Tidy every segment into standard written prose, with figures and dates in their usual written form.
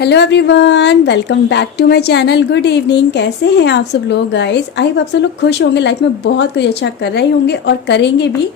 Hello everyone, welcome back to my channel. Good evening. कैसे हैं आप सब लोग गाइस? आई होप आप सब लोग खुश होंगे, लाइफ में बहुत कुछ अच्छा कर रहे होंगे और करेंगे भी।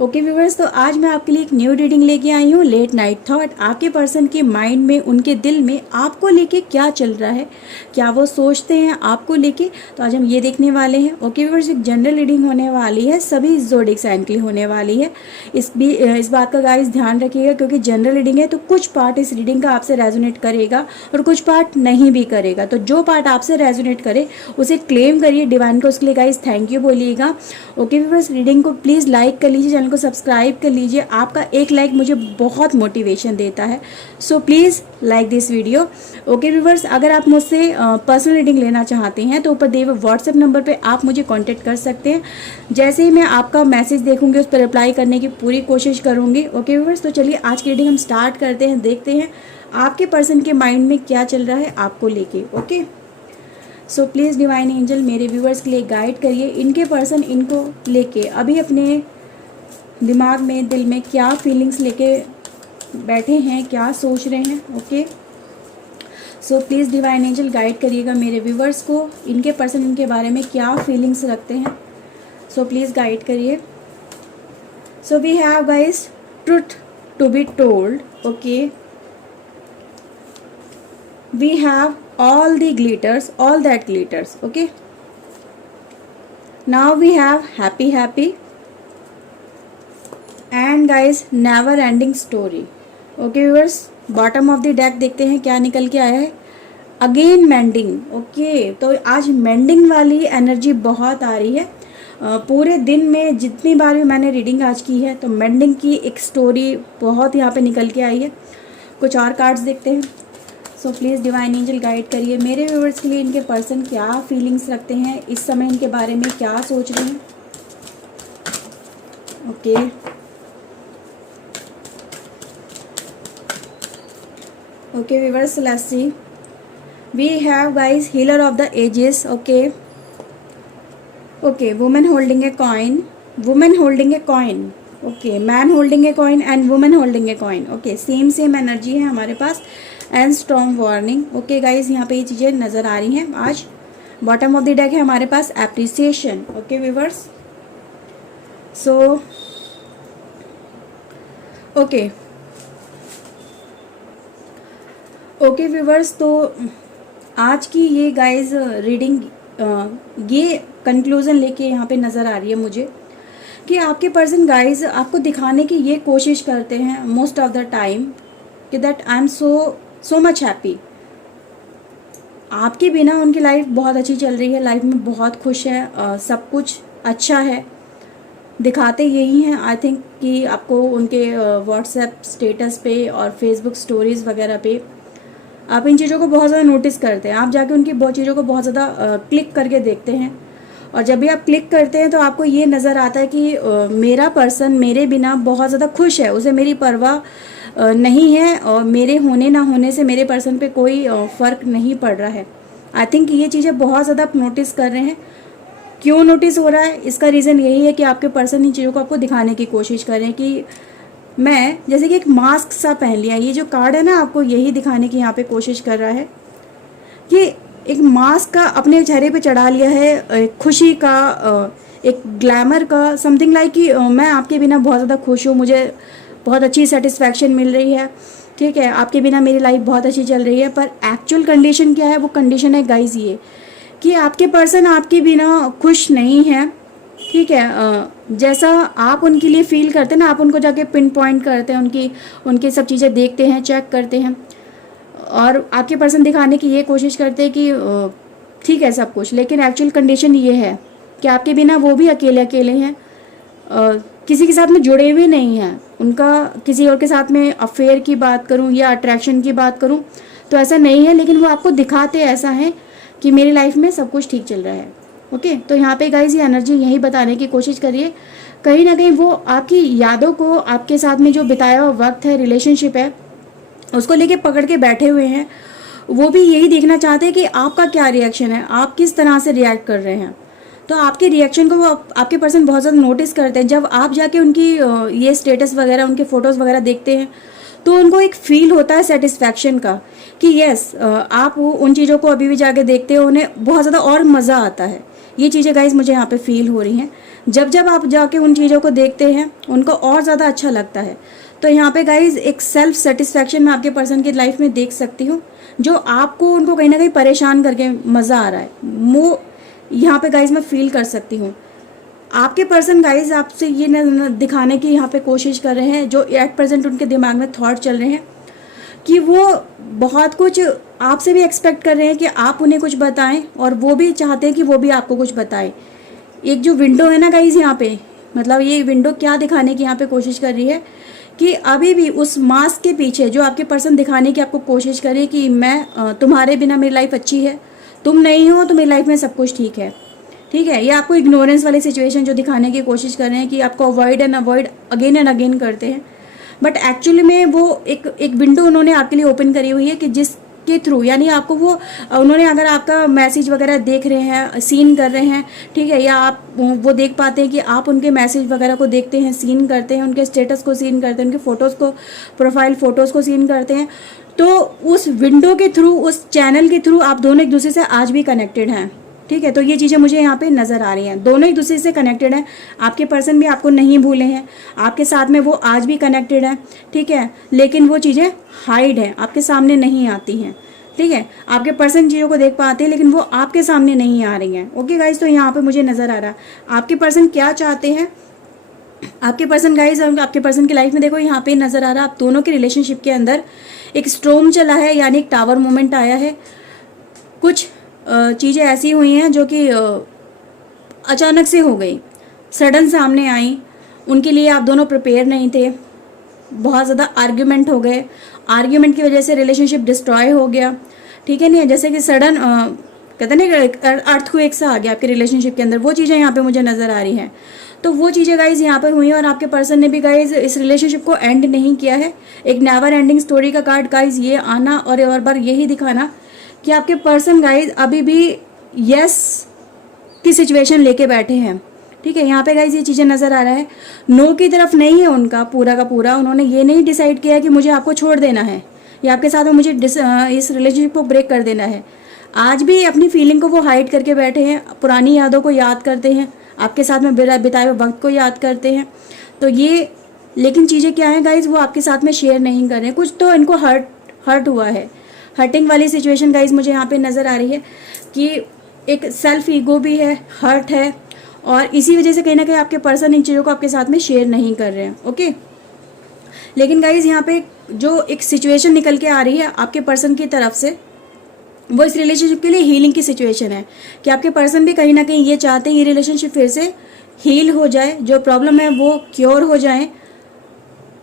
ओके व्यूवर्स, तो आज मैं आपके लिए एक न्यू रीडिंग लेके आई हूँ, लेट नाइट थॉट। आपके पर्सन के माइंड में, उनके दिल में आपको लेके क्या चल रहा है, क्या वो सोचते हैं आपको लेके, तो आज हम ये देखने वाले हैं। ओके व्यूवर्स, एक जनरल रीडिंग होने वाली है, सभी ज़ोडिएक साइन के लिए होने वाली है। इस बात का गाइस ध्यान रखिएगा, क्योंकि जनरल रीडिंग है तो कुछ पार्ट इस रीडिंग का आपसे रेजोनेट करेगा और कुछ पार्ट नहीं भी करेगा। तो जो पार्ट आपसे रेजोनेट करे उसे क्लेम करिए, डिवाइन को उसके लिए गाइस थैंक यू बोलिएगा। ओके व्यूअर्स, रीडिंग को प्लीज़ लाइक कर लीजिए, चैनल को सब्सक्राइब कर लीजिए। आपका एक लाइक मुझे बहुत मोटिवेशन देता है, so please like this video. Okay viewers, अगर आप मुझसे पर्सनल रीडिंग लेना चाहते हैं तो ऊपर दिए हुए व्हाट्सएप नंबर पे आप मुझे कांटेक्ट कर सकते हैं। जैसे ही मैं आपका मैसेज देखूंगी उस पर रिप्लाई करने की पूरी कोशिश करूंगी। ओके व्यूअर्स, तो चलिए आज की रीडिंग हम स्टार्ट करते हैं, देखते हैं आपके पर्सन के माइंड में क्या चल रहा है आपको लेके। Okay, so please divine angel मेरे व्यूअर्स के लिए गाइड करिए, इनके पर्सन इनको लेके अभी अपने दिमाग में, दिल में क्या फीलिंग्स लेके बैठे हैं, क्या सोच रहे हैं। Okay, so please divine angel guide करिएगा मेरे व्यूअर्स को, इनके पर्सन इनके बारे में क्या फीलिंग्स रखते हैं। सो प्लीज़ गाइड करिए। So we have guys truth to be told. Okay, we have all the glitters, all that glitters. Okay, now we have happy and guys never ending story. Okay viewers, bottom of the deck देखते हैं क्या निकल के आया है। Again mending. Okay, तो आज mending वाली एनर्जी बहुत आ रही है। पूरे दिन में जितनी बार भी मैंने रीडिंग आज की है तो मेंडिंग की एक स्टोरी बहुत यहाँ पे निकल के आई है। कुछ और कार्ड्स देखते हैं। So please divine angel guide करिए मेरे व्यूअर्स के लिए, इनके पर्सन क्या फीलिंग्स रखते हैं इस समय, इनके बारे में क्या सोच रहे हैं। Okay, okay viewers, let's see. We have guys healer of the ages. Okay, okay, women holding a coin, women holding a coin. Okay, man holding a coin and women holding a coin. Okay, same energy है हमारे पास and strong warning. Okay guys, यहाँ पे ये चीज़ें नज़र आ रही हैं। आज बॉटम ऑफ द डेक है हमारे पास appreciation. Okay viewers, so okay viewers, तो आज की ये गाइज रीडिंग ये कंक्लूजन लेके यहाँ पे नज़र आ रही है मुझे कि आपके पर्सन गाइज आपको दिखाने की ये कोशिश करते हैं मोस्ट ऑफ द टाइम कि that I am so much happy. आपके बिना उनकी लाइफ बहुत अच्छी चल रही है, लाइफ में बहुत खुश है, सब कुछ अच्छा है, दिखाते यही हैं। आई थिंक कि आपको उनके व्हाट्सएप स्टेटस पे और फेसबुक स्टोरीज़ वगैरह पे आप इन चीज़ों को बहुत ज़्यादा नोटिस करते हैं। आप जाके उनकी बहुत चीज़ों को बहुत ज़्यादा क्लिक करके देखते हैं, और जब भी आप क्लिक करते हैं तो आपको ये नज़र आता है कि मेरा पर्सन मेरे बिना बहुत ज़्यादा खुश है, उसे मेरी परवाह नहीं है और मेरे होने ना होने से मेरे पर्सन पे कोई फ़र्क नहीं पड़ रहा है। आई थिंक ये चीज़ें बहुत ज़्यादा आप नोटिस कर रहे हैं। क्यों नोटिस हो रहा है? इसका रीज़न यही है कि आपके पर्सन इन चीज़ों को आपको दिखाने की कोशिश कर रहे हैं कि मैं, जैसे कि एक मास्क सा पहन लिया। ये जो कार्ड है ना, आपको यही दिखाने की यहाँ पे कोशिश कर रहा है कि एक मास्क का अपने चेहरे पे चढ़ा लिया है, एक खुशी का, एक ग्लैमर का, समथिंग लाइक कि मैं आपके बिना बहुत ज़्यादा खुश हूँ, मुझे बहुत अच्छी सेटिस्फैक्शन मिल रही है, ठीक है, आपके बिना मेरी लाइफ बहुत अच्छी चल रही है। पर एक्चुअल कंडीशन क्या है? वो कंडीशन है गाइज ये कि आपके पर्सन आपके बिना खुश नहीं है, ठीक है। जैसा आप उनके लिए फील करते हैं ना, आप उनको जाके पिन पॉइंट करते हैं, उनकी सब चीज़ें देखते हैं, चेक करते हैं, और आपके पर्सन दिखाने की ये कोशिश करते हैं कि ठीक है सब कुछ, लेकिन एक्चुअल कंडीशन ये है कि आपके बिना वो भी अकेले हैं, किसी के साथ में जुड़े हुए नहीं हैं। उनका किसी और के साथ में अफेयर की बात करूं या अट्रैक्शन की बात करूं तो ऐसा नहीं है, लेकिन वो आपको दिखाते ऐसा है कि मेरी लाइफ में सब कुछ ठीक चल रहा है। ओके, तो यहाँ पे गाइज ये एनर्जी यही बताने की कोशिश करिए, कहीं ना कहीं वो आपकी यादों को, आपके साथ में जो बिताया हुआ वक्त है, रिलेशनशिप है, उसको लेके पकड़ के बैठे हुए हैं। वो भी यही देखना चाहते हैं कि आपका क्या रिएक्शन है, आप किस तरह से रिएक्ट कर रहे हैं। तो आपके रिएक्शन को वो आपके पर्सन बहुत ज़्यादा नोटिस करते हैं। जब आप जाके उनकी ये स्टेटस वगैरह, उनके फ़ोटोज़ वगैरह देखते हैं तो उनको एक फील होता है सेटिस्फैक्शन का कि यस, आप उन चीज़ों को अभी भी जाके देखते हो, उन्हें बहुत ज़्यादा और मज़ा आता है। ये चीज़ें गाइज मुझे यहाँ पे फील हो रही हैं। जब जब आप जाके उन चीज़ों को देखते हैं उनको और ज़्यादा अच्छा लगता है। तो यहाँ पे गाइज एक सेल्फ सेटिस्फैक्शन मैं आपके पर्सन की लाइफ में देख सकती हूँ, जो आपको उनको कहीं ना कहीं परेशान करके मज़ा आ रहा है, वो यहाँ पे गाइज मैं फील कर सकती हूँ। आपके पर्सन गाइज आपसे ये दिखाने की यहाँ पे कोशिश कर रहे हैं, जो एट प्रेजेंट उनके दिमाग में थॉट चल रहे हैं, कि वो बहुत कुछ आपसे भी एक्सपेक्ट कर रहे हैं कि आप उन्हें कुछ बताएं, और वो भी चाहते हैं कि वो भी आपको कुछ बताएं। एक जो विंडो है ना गाइज यहाँ पे, मतलब ये विंडो क्या दिखाने की यहाँ पे कोशिश कर रही है कि अभी भी उस मास्क के पीछे जो आपके पर्सन दिखाने की आपको कोशिश कर रही है कि मैं तुम्हारे बिना मेरी लाइफ अच्छी है, तुम नहीं हो तो मेरी लाइफ में सब कुछ ठीक है, ठीक है। ये आपको इग्नोरेंस वाली सिचुएशन जो दिखाने की कोशिश कर रहे हैं कि आपको avoid and avoid again and again करते हैं, बट एक्चुअली में वो एक विंडो उन्होंने आपके लिए ओपन करी हुई है कि जिसके थ्रू, यानी आपको वो उन्होंने अगर आपका मैसेज वगैरह देख रहे हैं, सीन कर रहे हैं, ठीक है, या आप वो देख पाते हैं कि आप उनके मैसेज वगैरह को देखते हैं, सीन करते हैं, उनके स्टेटस को सीन करते हैं, उनके फोटोज़ को, प्रोफाइल फ़ोटोज़ को सीन करते हैं, तो उस विंडो के थ्रू, उस चैनल के थ्रू आप दोनों एक दूसरे से आज भी कनेक्टेड हैं, ठीक है। तो ये चीज़ें मुझे यहाँ पे नज़र आ रही हैं, दोनों एक दूसरे से कनेक्टेड हैं। आपके पर्सन भी आपको नहीं भूले हैं, आपके साथ में वो आज भी कनेक्टेड है, ठीक है, लेकिन वो चीज़ें हाइड हैं, आपके सामने नहीं आती हैं, ठीक है। आपके पर्सन चीज़ों को देख पाते हैं लेकिन वो आपके सामने नहीं आ रही हैं। ओके गाइज, तो यहाँ पे मुझे नज़र आ रहा है आपके पर्सन क्या चाहते हैं। आपके पर्सन गाइज, आपके पर्सन की लाइफ में देखो यहाँ पे नज़र आ रहा है आप दोनों के रिलेशनशिप के अंदर एक स्टॉर्म चला है, यानी एक टावर मोमेंट आया है। कुछ चीज़ें ऐसी हुई हैं जो कि अचानक से हो गई, सडन सामने आई, उनके लिए आप दोनों प्रिपेयर नहीं थे, बहुत ज़्यादा आर्ग्यूमेंट हो गए, आर्ग्यूमेंट की वजह से रिलेशनशिप डिस्ट्रॉय हो गया, ठीक है। नहीं, जैसे कि सडन कहते हैं अर्थक्वेक सा आ गया आपके रिलेशनशिप के अंदर, वो चीज़ें यहाँ पे मुझे नज़र आ रही हैं। तो वो चीज़ें गाइज यहाँ पर हुई हैं, और आपके पर्सन ने भी गाइज इस रिलेशनशिप को एंड नहीं किया है। एक नेवर एंडिंग स्टोरी का कार्ड गाइज ये आना और बार यही दिखाना कि आपके पर्सन गाइज अभी भी यस की सिचुएशन लेके बैठे हैं, ठीक है। यहाँ पे गाइज ये चीज़ें नज़र आ रहा है, नो की तरफ नहीं है उनका पूरा का पूरा। उन्होंने ये नहीं डिसाइड किया कि मुझे आपको छोड़ देना है या आपके साथ में मुझे इस रिलेशनशिप को ब्रेक कर देना है। आज भी अपनी फीलिंग को वो हाइड करके बैठे हैं, पुरानी यादों को याद करते हैं, आपके साथ में बिताए हुए वक्त को याद करते हैं। तो ये लेकिन चीज़ें क्या हैं गाइज, वो आपके साथ में शेयर नहीं कर रहे हैं। कुछ तो इनको हर्ट हुआ है, हर्टिंग वाली सिचुएशन गाइज मुझे यहाँ पे नज़र आ रही है कि एक सेल्फ ईगो भी है, हर्ट है, और इसी वजह से कहीं ना कहीं आपके पर्सन इन चीज़ों को आपके साथ में शेयर नहीं कर रहे हैं। ओके, लेकिन गाइज यहाँ पे जो एक सिचुएशन निकल के आ रही है आपके पर्सन की तरफ से, वो इस रिलेशनशिप के लिए हीलिंग की सिचुएशन है कि आपके पर्सन भी कहीं ना कहीं ये चाहते हैं ये रिलेशनशिप फिर से हील हो जाए, जो प्रॉब्लम है वो क्योर हो जाए,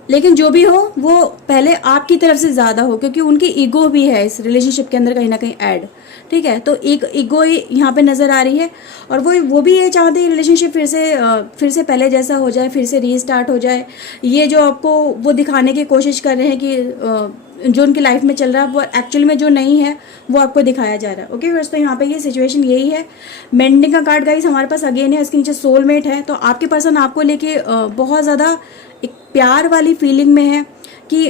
लेकिन जो भी हो वो पहले आपकी तरफ से ज़्यादा हो, क्योंकि उनकी ईगो भी है इस रिलेशनशिप के अंदर कहीं ना कहीं ऐड, ठीक है। तो एक ईगो यहाँ पे नज़र आ रही है, और वो भी ये चाहते हैं रिलेशनशिप फिर से पहले जैसा हो जाए, फिर से रीस्टार्ट हो जाए। ये जो आपको वो दिखाने की कोशिश कर रहे हैं कि जो उनकी लाइफ में चल रहा है वो एक्चुअल में जो नहीं है वो आपको दिखाया जा रहा है। ओके फ्रेंड्स, तो यहाँ पे ये सिचुएशन यही है। मेंडिंग का कार्ड गाइस हमारे पास अगेन है, इसके नीचे सोलमेट है। तो आपके पर्सन आपको लेके बहुत ज़्यादा एक प्यार वाली फीलिंग में है कि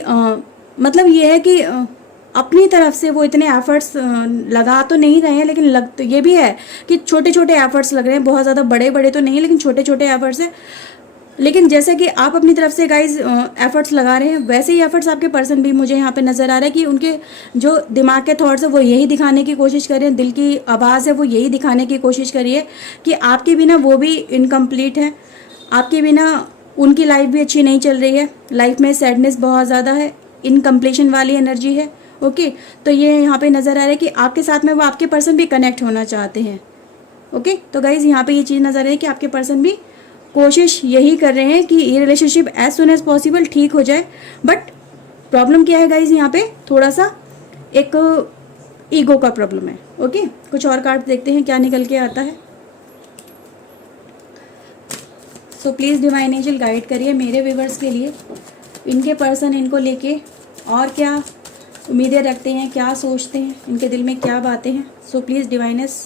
मतलब ये है कि अपनी तरफ से वो इतने एफर्ट्स लगा तो नहीं रहे हैं, लेकिन लग तो ये भी है कि छोटे छोटे एफर्ट्स लग रहे हैं, बहुत ज़्यादा बड़े बड़े तो नहीं, लेकिन छोटे छोटे एफर्ट्स है। लेकिन जैसे कि आप अपनी तरफ से गाइज एफर्ट्स लगा रहे हैं, वैसे ही एफर्ट्स आपके पर्सन भी मुझे यहाँ पे नज़र आ रहा है कि उनके जो दिमाग के थॉट्स है वो यही दिखाने की कोशिश कर रहे हैं, दिल की आवाज़ है वो यही दिखाने की कोशिश कर रही है कि आपके बिना वो भी इनकम्प्लीट है, आपके बिना उनकी लाइफ भी अच्छी नहीं चल रही है, लाइफ में सैडनेस बहुत ज़्यादा है, इनकम्प्लीशन वाली एनर्जी है। ओके, तो ये यहाँ पे नज़र आ रहा है कि आपके साथ में वो आपके पर्सन भी कनेक्ट होना चाहते हैं। ओके, तो गाइज यहाँ पे ये चीज़ नज़र आ रही है कि आपके पर्सन भी कोशिश यही कर रहे हैं कि ये relationship as soon as possible ठीक हो जाए। बट प्रॉब्लम क्या है गाइज, यहाँ पे थोड़ा सा एक ईगो का प्रॉब्लम है। ओके, कुछ और कार्ड देखते हैं क्या निकल के आता है। So please divine angel guide करिए मेरे व्यूअर्स के लिए, इनके पर्सन इनको लेके और क्या उम्मीदें रखते हैं, क्या सोचते हैं, इनके दिल में क्या बातें हैं। So please divines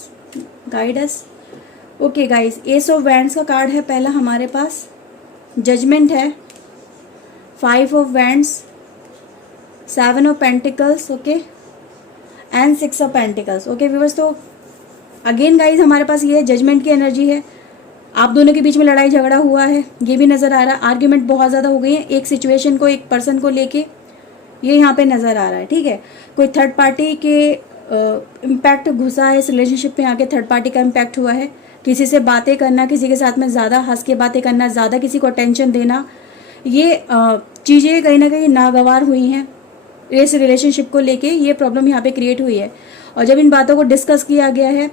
guide us. Okay guys, ace of wands का कार्ड है पहला हमारे पास, जजमेंट है, 5 of wands, 7 of pentacles, okay, and 6 of pentacles, okay viewers. तो अगेन गाइज हमारे पास ये जजमेंट की एनर्जी है। आप दोनों के बीच में लड़ाई झगड़ा हुआ है, ये भी नज़र आ रहा है। आर्ग्यूमेंट बहुत ज़्यादा हो गई है एक सिचुएशन को, एक पर्सन को लेके, ये यहाँ पे नज़र आ रहा है, ठीक है। कोई थर्ड पार्टी के इम्पैक्ट घुसा है इस रिलेशनशिप में, आके थर्ड पार्टी का इम्पैक्ट हुआ है। किसी से बातें करना, किसी के साथ में ज़्यादा हंस के बातें करना, ज़्यादा किसी को अटेंशन देना, ये चीज़ें कहीं ना कहीं नागवार हुई हैं इस रिलेशनशिप को लेके। ये प्रॉब्लम यहाँ पे क्रिएट हुई है, और जब इन बातों को डिस्कस किया गया है,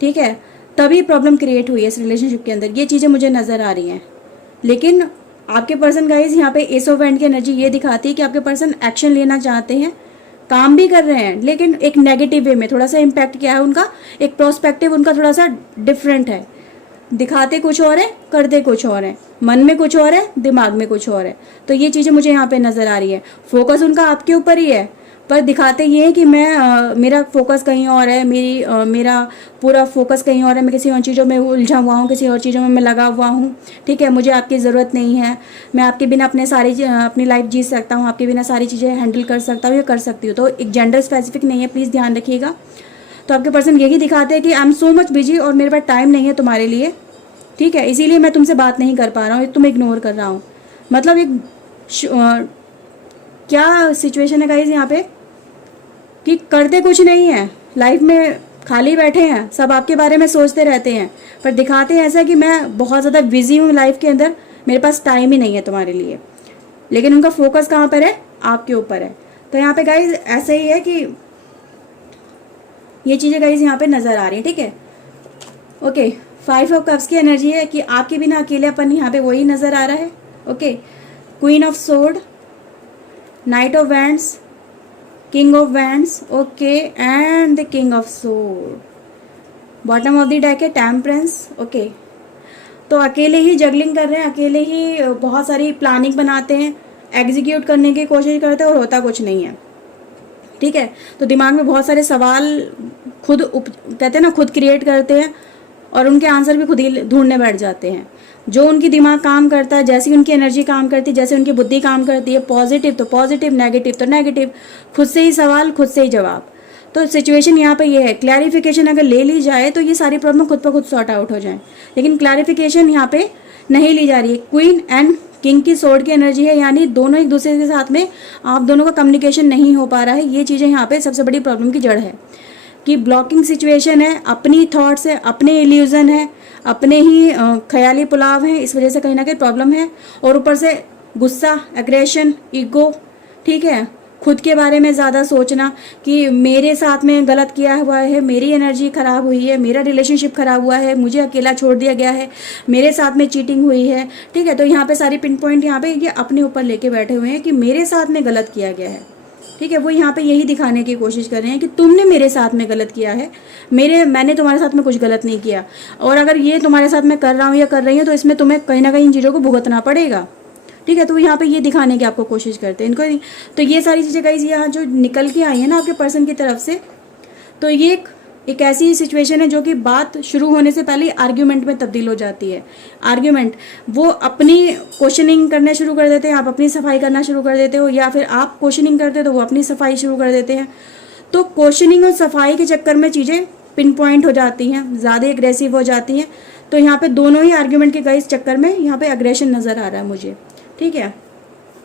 ठीक है, तभी प्रॉब्लम क्रिएट हुई है इस रिलेशनशिप के अंदर। ये चीज़ें मुझे नज़र आ रही हैं। लेकिन आपके पर्सन गाइज यहाँ पे एस ऑफ हैंड की एनर्जी ये दिखाती है कि आपके पर्सन एक्शन लेना चाहते हैं, काम भी कर रहे हैं, लेकिन एक नेगेटिव वे में। थोड़ा सा इम्पैक्ट क्या है उनका, एक प्रोस्पेक्टिव उनका थोड़ा सा डिफरेंट है। दिखाते कुछ और है, करते कुछ और है, मन में कुछ और है, दिमाग में कुछ और है। तो ये चीज़ें मुझे यहाँ पे नज़र आ रही है। फोकस उनका आपके ऊपर ही है, पर दिखाते ये है कि मैं मेरा फोकस कहीं और है, मेरा पूरा फोकस कहीं और है, मैं किसी और चीज़ों में उलझा हुआ हूँ, किसी और चीज़ों में मैं लगा हुआ हूँ, ठीक है। मुझे आपकी ज़रूरत नहीं है, मैं आपके बिना अपनी लाइफ जी सकता हूँ, आपके बिना सारी चीज़ें हैंडल कर सकता हूँ या कर सकती हूँ। तो एक जेंडर स्पेसिफिक नहीं है, प्लीज़ ध्यान रखिएगा। तो आपके पर्सन यही दिखाते हैं कि I am so much busy और मेरे पास टाइम नहीं है तुम्हारे लिए, ठीक है, इसीलिए मैं तुमसे बात नहीं कर पा रहा हूँ, तुम्हें इग्नोर कर रहा हूँ। मतलब एक क्या सिचुएशन है गाइज यहाँ पे कि करते कुछ नहीं है, लाइफ में खाली बैठे हैं, सब आपके बारे में सोचते रहते हैं, पर दिखाते हैं ऐसा कि मैं बहुत ज़्यादा बिजी हूँ लाइफ के अंदर, मेरे पास टाइम ही नहीं है तुम्हारे लिए। लेकिन उनका फोकस कहाँ पर है, आपके ऊपर है। तो यहाँ पे गाइज ऐसे ही है कि ये चीज़ें गाइज यहाँ पे नज़र आ रही है, ठीक है। ओके, 5 ऑफ कप्स की एनर्जी है कि आपके बिना अकेलेपन यहाँ पे वही नज़र आ रहा है, okay. Queen of sword, night of wands, king of wands, okay, and the king of sword. Bottom of the deck है टेम्परेंस, ओके। तो अकेले ही जगलिंग कर रहे हैं, अकेले ही बहुत सारी प्लानिंग बनाते हैं, एग्जीक्यूट करने की कोशिश करते हैं और होता कुछ नहीं है, ठीक है। तो दिमाग में बहुत सारे सवाल कहते हैं ना, खुद क्रिएट करते हैं और उनके आंसर भी खुद ही ढूंढने बैठ जाते हैं। जो उनकी दिमाग काम करता है, जैसी उनकी एनर्जी काम करती है, जैसे उनकी बुद्धि काम करती है, पॉजिटिव तो पॉजिटिव, नेगेटिव तो नेगेटिव, खुद से ही सवाल, खुद से ही जवाब। तो सिचुएशन यहाँ पे ये है, क्लैरिफिकेशन अगर ले ली जाए तो ये सारी प्रॉब्लम खुद पर खुद सॉर्ट आउट हो जाए, लेकिन क्लैरिफिकेशन यहाँ पे नहीं ली जा रही है। क्वीन एंड किंग की सोर्ड की एनर्जी है, यानी दोनों एक दूसरे के साथ में आप दोनों का कम्युनिकेशन नहीं हो पा रहा है। ये चीज़ें यहाँ पे सबसे बड़ी प्रॉब्लम की जड़ है कि ब्लॉकिंग सिचुएशन है, अपनी थॉट्स है, अपने इल्यूजन है, अपने ही ख्याली पुलाव है, इस वजह से कहीं ना कहीं प्रॉब्लम है। और ऊपर से गुस्सा, एग्रेशन, ईगो, ठीक है, खुद के बारे में ज़्यादा सोचना कि मेरे साथ में गलत किया हुआ है, मेरी एनर्जी ख़राब हुई है, मेरा रिलेशनशिप ख़राब हुआ है, मुझे अकेला छोड़ दिया गया है, मेरे साथ में चीटिंग हुई है, ठीक है। तो यहाँ पे सारी पिन पॉइंट यहाँ पे ये अपने ऊपर लेके बैठे हुए हैं कि मेरे साथ में गलत किया गया है, ठीक है। वो यहाँ पे यही दिखाने की कोशिश कर रहे हैं कि तुमने मेरे साथ में गलत किया है, मैंने तुम्हारे साथ में कुछ गलत नहीं किया, और अगर ये तुम्हारे साथ मैं कर रहा हूँ या कर रही हूँ तो इसमें तुम्हें कहीं ना कहीं इन चीज़ों को भुगतना पड़ेगा, ठीक है। तो यहाँ पे ये दिखाने की आपको कोशिश करते हैं इनको। तो ये सारी चीज़ें गाइस यहाँ जो निकल के आई है ना आपके पर्सन की तरफ से, तो ये एक ऐसी सिचुएशन है जो कि बात शुरू होने से पहले आर्ग्यूमेंट में तब्दील हो जाती है। आर्ग्यूमेंट, वो अपनी क्वेश्चनिंग करना शुरू कर देते हैं, आप अपनी सफाई करना शुरू कर देते हो, या फिर आप क्वेश्चनिंग करते हो तो वो अपनी सफाई शुरू कर देते हैं। तो क्वेश्चनिंग और सफाई के चक्कर में चीज़ें पिन पॉइंट हो जाती हैं, ज़्यादा एग्रेसिव हो जाती हैं। तो यहाँ पे दोनों ही आर्ग्यूमेंट के गाइस चक्कर में यहाँ पे अग्रेशन नज़र आ रहा है मुझे, ठीक है।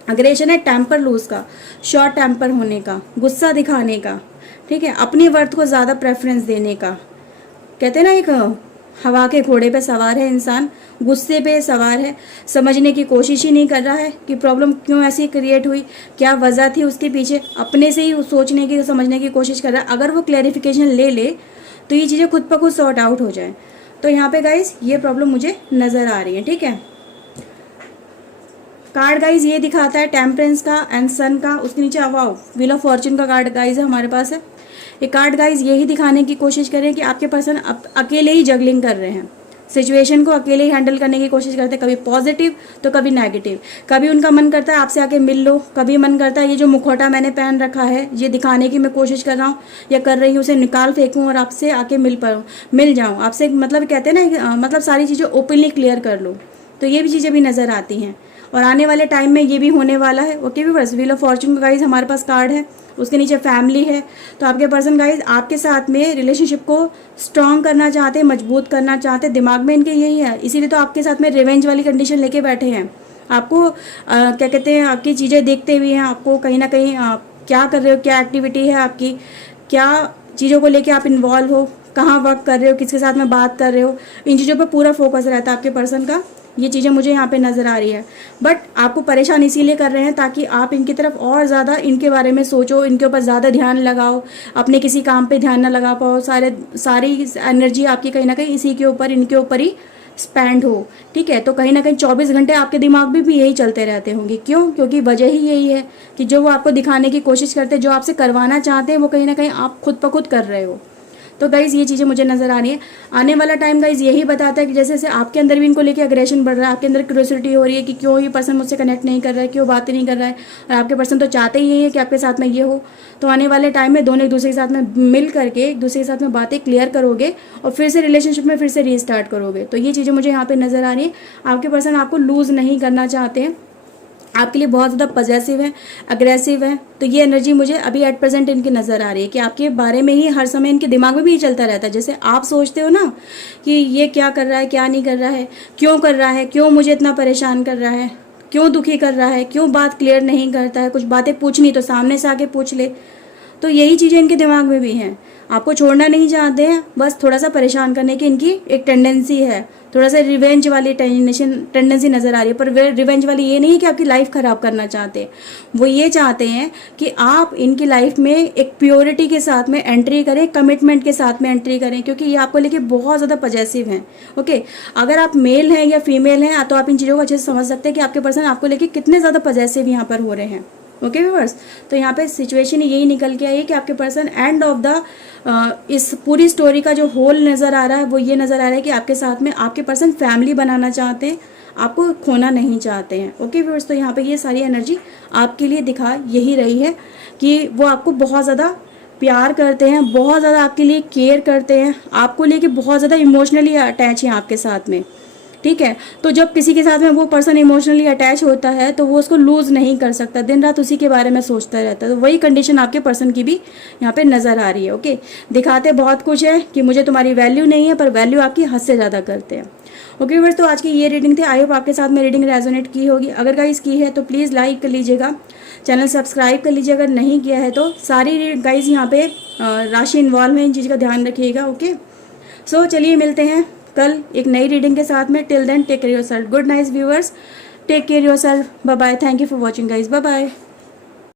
अग्रेशन है टेम्पर लूज का, शॉर्ट टेम्पर होने का, गुस्सा दिखाने का, ठीक है, अपनी वर्थ को ज़्यादा प्रेफरेंस देने का। कहते हैं ना, एक हवा के घोड़े पे सवार है इंसान, गुस्से पे सवार है, समझने की कोशिश ही नहीं कर रहा है कि प्रॉब्लम क्यों ऐसी क्रिएट हुई, क्या वजह थी उसके पीछे, अपने से ही सोचने की, समझने की कोशिश कर रहा है। अगर वो क्लैरिफिकेशन ले ले तो ये चीज़ें खुद ब खुद सॉर्ट आउट हो जाए। तो यहाँ पे गाइज ये प्रॉब्लम मुझे नज़र आ रही है, ठीक है। कार्ड गाइज ये दिखाता है टेम्परेंस का एंड सन का, उसके नीचे वाओ व्हील ऑफ फॉर्चून का कार्ड गाइज है हमारे पास है। ये कार्ड गाइज यही दिखाने की कोशिश करें कि आपके पर्सन अकेले ही जगलिंग कर रहे हैं, सिचुएशन को अकेले ही हैंडल करने की कोशिश करते हैं, कभी पॉजिटिव तो कभी नेगेटिव। कभी उनका मन करता है आपसे आके मिल लो, कभी मन करता है ये जो मुखौटा मैंने पहन रखा है, ये दिखाने की मैं कोशिश कर रहा हूँ या कर रही हूँ, उसे निकाल फेंकूँ और आपसे आके मिल जाऊँ आपसे, मतलब कहते हैं ना, मतलब सारी चीज़ें ओपनली क्लियर कर लो। तो ये भी चीज़ें भी नज़र आती हैं। और आने वाले टाइम में ये भी होने वाला है। Okay viewers, wheel of Fortune का गाइज हमारे पास कार्ड है, उसके नीचे फैमिली है। तो आपके पर्सन गाइज आपके साथ में रिलेशनशिप को स्ट्रॉन्ग करना चाहते हैं, मजबूत करना चाहते हैं, दिमाग में इनके यही है, इसीलिए तो आपके साथ में रिवेंज वाली कंडीशन लेके बैठे हैं। आपको क्या कहते हैं, आपकी चीज़ें देखते हुए हैं, आपको कहीं ना कहीं क्या कर रहे हो, क्या एक्टिविटी है आपकी, क्या चीज़ों को लेके आप इन्वॉल्व हो, कहाँ वर्क कर रहे हो, किसके साथ में बात कर रहे हो, इन चीज़ों पे पूरा फोकस रहता है आपके पर्सन का। ये चीज़ें मुझे यहाँ पे नज़र आ रही है, बट आपको परेशान इसीलिए कर रहे हैं ताकि आप इनकी तरफ और ज़्यादा इनके बारे में सोचो, इनके ऊपर ज़्यादा ध्यान लगाओ, अपने किसी काम पे ध्यान ना लगा पाओ, सारी एनर्जी आपकी कहीं ना कहीं इसी के ऊपर, इनके ऊपर ही स्पेंड हो। ठीक है, तो कहीं ना कहीं 24 घंटे आपके दिमाग में भी यही चलते रहते होंगे। क्यों? क्योंकि वजह ही यही है कि जो वो आपको दिखाने की कोशिश करते हैं, जो आपसे करवाना चाहते हैं, वो कहीं ना कहीं आप खुद ब खुद कर रहे हो। तो गाइज़ ये चीज़ें मुझे नज़र आ रही है। आने वाला टाइम गाइज़ यही बताता है कि जैसे जैसे आपके अंदर भी इनको लेके अग्रेशन बढ़ रहा है, आपके अंदर क्यूरियोसिटी हो रही है कि क्यों ये पर्सन मुझसे कनेक्ट नहीं कर रहा है, क्यों बातें नहीं कर रहा है, और आपके पर्सन तो चाहते ही है कि आपके साथ में ये हो। तो आने वाले टाइम में दोनों एक दूसरे के साथ में मिल करके एक दूसरे के साथ में बातें क्लियर करोगे और फिर से रिलेशनशिप में फिर से रीस्टार्ट करोगे। तो ये चीज़ें मुझे यहाँ पर नज़र आ रही है। आपके पर्सन आपको लूज़ नहीं करना चाहते हैं, आपके लिए बहुत ज़्यादा पॉजिटिव है, अग्रेसिव है। तो ये एनर्जी मुझे अभी एट प्रेजेंट इनकी नज़र आ रही है कि आपके बारे में ही हर समय इनके दिमाग में भी चलता रहता है। जैसे आप सोचते हो ना कि ये क्या कर रहा है, क्या नहीं कर रहा है, क्यों कर रहा है, क्यों मुझे इतना परेशान कर रहा है, क्यों दुखी कर रहा है, क्यों बात क्लियर नहीं करता है, कुछ बातें पूछनी तो सामने से आके पूछ ले। तो यही चीज़ें इनके दिमाग में भी हैं, आपको छोड़ना नहीं चाहते हैं, बस थोड़ा सा परेशान करने की इनकी एक टेंडेंसी है, थोड़ा सा रिवेंज वाली टेंडेंसी नज़र आ रही है। पर रिवेंज वाली ये नहीं है कि आपकी लाइफ ख़राब करना चाहते हैं, वो ये चाहते हैं कि आप इनकी लाइफ में एक प्योरिटी के साथ में एंट्री करें, कमिटमेंट के साथ में एंट्री करें, क्योंकि ये आपको लेके बहुत ज़्यादा पॉजिटिव हैं। ओके, अगर आप मेल हैं या फीमेल हैं तो आप इन चीज़ों को अच्छे से समझ सकते हैं कि आपके पर्सन आपको लेके कितने ज़्यादा पॉजिटिव यहाँ पर हो रहे हैं। ओके व्यूअर्स, तो यहाँ पे सिचुएशन यही निकल के आई है कि आपके पर्सन एंड ऑफ द इस पूरी स्टोरी का जो होल नज़र आ रहा है वो ये नज़र आ रहा है कि आपके साथ में आपके पर्सन फैमिली बनाना चाहते हैं, आपको खोना नहीं चाहते हैं। ओके व्यूअर्स, तो यहाँ पे ये सारी एनर्जी आपके लिए दिखा यही रही है कि वो आपको बहुत ज़्यादा प्यार करते हैं, बहुत ज़्यादा आपके लिए केयर करते हैं, आपको लेके बहुत ज़्यादा इमोशनली अटैच हैं आपके साथ में। ठीक है, तो जब किसी के साथ में वो पर्सन इमोशनली अटैच होता है तो वो उसको लूज़ नहीं कर सकता, दिन रात उसी के बारे में सोचता रहता है। तो वही कंडीशन आपके पर्सन की भी यहाँ पे नज़र आ रही है। ओके, दिखाते बहुत कुछ है कि मुझे तुम्हारी वैल्यू नहीं है, पर वैल्यू आपकी हद से ज़्यादा करते हैं। ओके व्यूअर्स, तो आज की ये रीडिंग थी। आई होप आपके साथ में रीडिंग रेजोनेट की होगी। अगर गाइस की है तो प्लीज़ लाइक कर लीजिएगा, चैनल सब्सक्राइब कर लीजिए अगर नहीं किया है तो। सारी गाइस यहाँ पे राशि इन्वॉल्व है, इन चीज़ का ध्यान रखिएगा। ओके, सो चलिए मिलते हैं कल एक नई रीडिंग के साथ में। Till then take care yourself. Good night viewers, take care yourself, bye bye. Thank you for watching guys, bye bye.